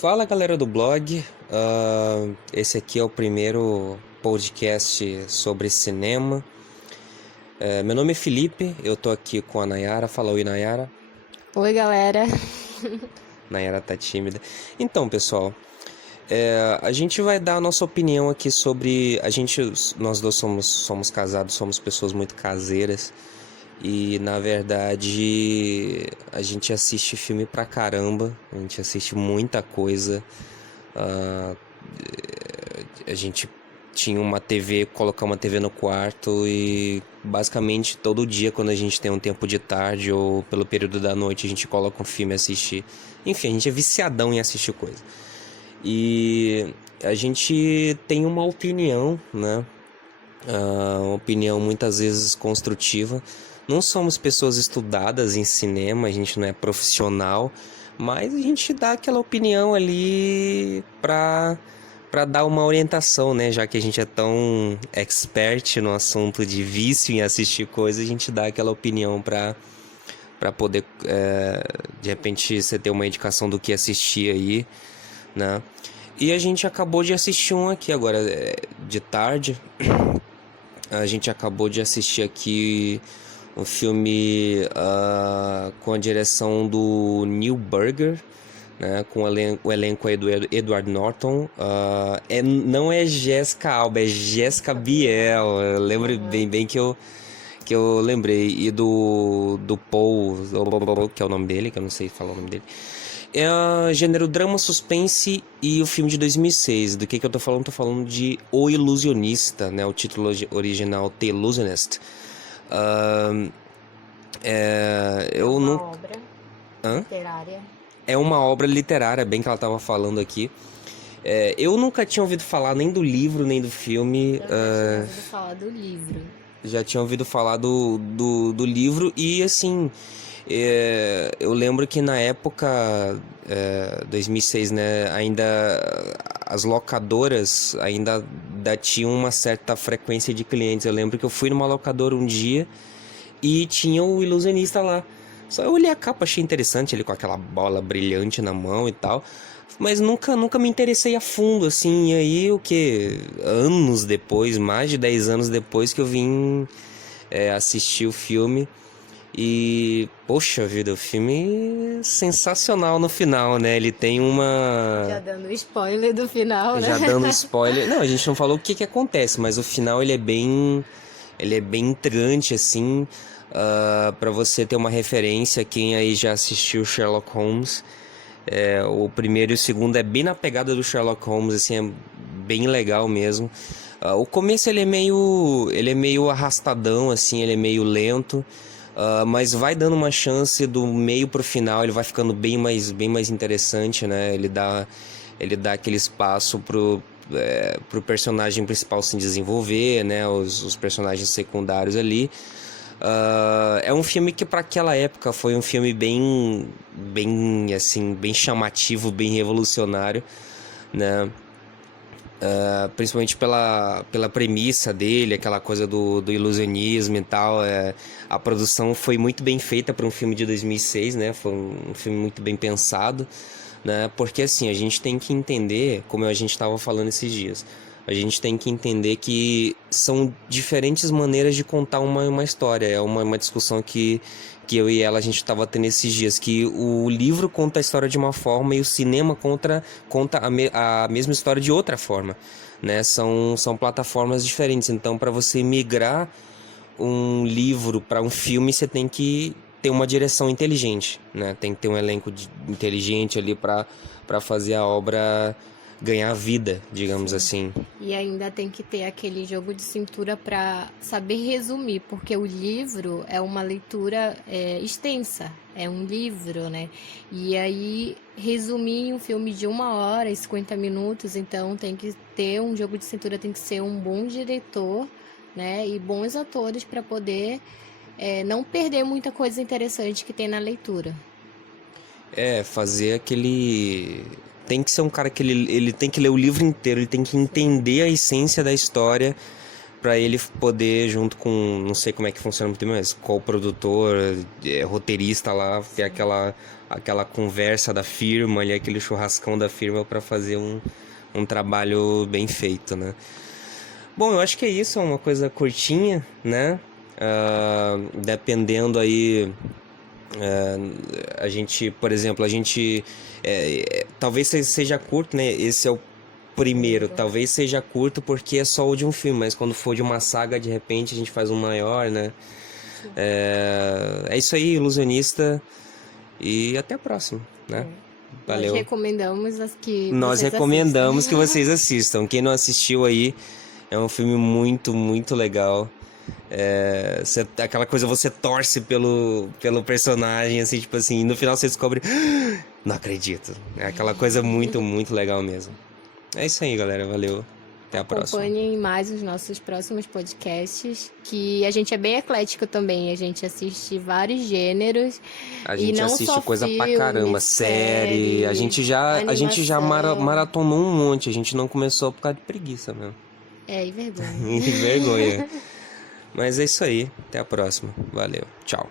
Fala galera do blog, esse aqui é o primeiro podcast sobre cinema. Meu nome é Felipe, eu tô aqui com a Nayara. Fala oi, Nayara. Oi, galera. Nayara tá tímida. Então, pessoal, a gente vai dar a nossa opinião aqui sobre... Nós dois somos casados, somos pessoas muito caseiras. E, na verdade, a gente assiste filme pra caramba, a gente assiste muita coisa. Ah, a gente tinha uma TV, colocar uma TV no quarto e basicamente todo dia quando a gente tem um tempo de tarde ou pelo período da noite a gente coloca um filme e assistir. Enfim, a gente é viciadão em assistir coisa. E a gente tem uma opinião, né? Uma opinião muitas vezes construtiva. Não somos pessoas estudadas em cinema, a gente não é profissional, mas a gente dá aquela opinião ali para dar uma orientação, né? Já que a gente é tão expert no assunto de vício em assistir coisas, a gente dá aquela opinião para poder, de repente, você ter uma indicação do que assistir aí, né? E a gente acabou de assistir um aqui agora, de tarde. A gente acabou de assistir aqui um filme com a direção do Neil Burger, né, com o elenco aí do Edward Norton. Não é Jessica Alba, é Jessica Biel. Eu lembro bem que eu lembrei. E do Paul, que é o nome dele, que eu não sei falar o nome dele. É gênero drama, suspense e o filme de 2006. Do que eu tô falando? Tô falando de O Ilusionista, né? O título original, The Illusionist. É Eu uma nunca... obra Hã? literária. É uma obra literária, bem que ela tava falando aqui. Eu nunca tinha ouvido falar nem do livro, nem do filme. Eu já tinha ouvido falar do livro. Já tinha ouvido falar do livro e assim, eu lembro que na época, 2006, né, ainda as locadoras ainda tinham uma certa frequência de clientes. Eu lembro que eu fui numa locadora um dia e tinha o ilusionista lá. Só eu olhei a capa, achei interessante, ele com aquela bola brilhante na mão e tal. Mas nunca me interessei a fundo, assim. E aí, o que? Anos depois, mais de 10 anos depois que eu vim assistir o filme. E, poxa vida, o filme é sensacional no final, né? Ele tem Já uma... dando spoiler do final, né? Já dando spoiler... Não, a gente não falou o que acontece, mas o final ele é bem intrigante, assim. Para você ter uma referência, quem aí já assistiu Sherlock Holmes... o primeiro e o segundo é bem na pegada do Sherlock Holmes, assim, é bem legal mesmo. O começo ele é meio arrastadão, assim, ele é meio lento, mas vai dando uma chance do meio pro final, ele vai ficando bem mais interessante, né? Ele dá aquele espaço pro personagem principal se desenvolver, né? Os personagens secundários ali. É um filme que para aquela época foi um filme bem assim, bem chamativo, bem revolucionário, né? Principalmente pela premissa dele, aquela coisa do ilusionismo e tal. A produção foi muito bem feita para um filme de 2006, né? Foi um filme muito bem pensado, né? Porque assim, a gente tem que entender, como a gente estava falando esses dias, a gente tem que entender que são diferentes maneiras de contar uma história. É uma discussão que eu e ela a gente estava tendo esses dias, que o livro conta a história de uma forma e o cinema conta a mesma história de outra forma, né? São plataformas diferentes. Então, para você migrar um livro para um filme, você tem que ter uma direção inteligente, né? Tem que ter um elenco inteligente ali para fazer a obra ganhar vida, digamos Sim. assim. E ainda tem que ter aquele jogo de cintura para saber resumir, porque o livro é uma leitura extensa, é um livro, né? E aí, resumir em um filme de 1 hora e 50 minutos, então tem que ter um jogo de cintura, tem que ser um bom diretor, né? E bons atores para poder não perder muita coisa interessante que tem na leitura. Fazer aquele... Tem que ser um cara que ele tem que ler o livro inteiro, ele tem que entender a essência da história pra ele poder, junto com, não sei como é que funciona muito bem, mas co-produtor, roteirista lá, ter aquela conversa da firma ali, aquele churrascão da firma pra fazer um trabalho bem feito, né? Bom, eu acho que é isso, é uma coisa curtinha, né? Dependendo aí, a gente, por exemplo, talvez seja curto, né? Esse é o primeiro, talvez seja curto porque é só o de um filme, mas quando for de uma saga, de repente a gente faz um maior, né? É isso aí, Ilusionista, e até a próxima, né? Valeu. Nós recomendamos Nós vocês recomendamos que assistam. vocês assistam. Quem não assistiu aí, é um filme muito, muito legal. Aquela coisa, você torce pelo personagem, assim, tipo assim, e no final você descobre, não acredito. É aquela coisa muito, muito legal mesmo. É isso aí, galera. Valeu. Até a próxima. Acompanhem mais os nossos próximos podcasts, que a gente é bem eclético também, a gente assiste vários gêneros. A E gente não assiste só coisa pra filme, caramba, série. A gente já animação. maratonou um monte. A gente não começou por causa de preguiça mesmo. E vergonha. E vergonha. Mas é isso aí. Até a próxima. Valeu. Tchau.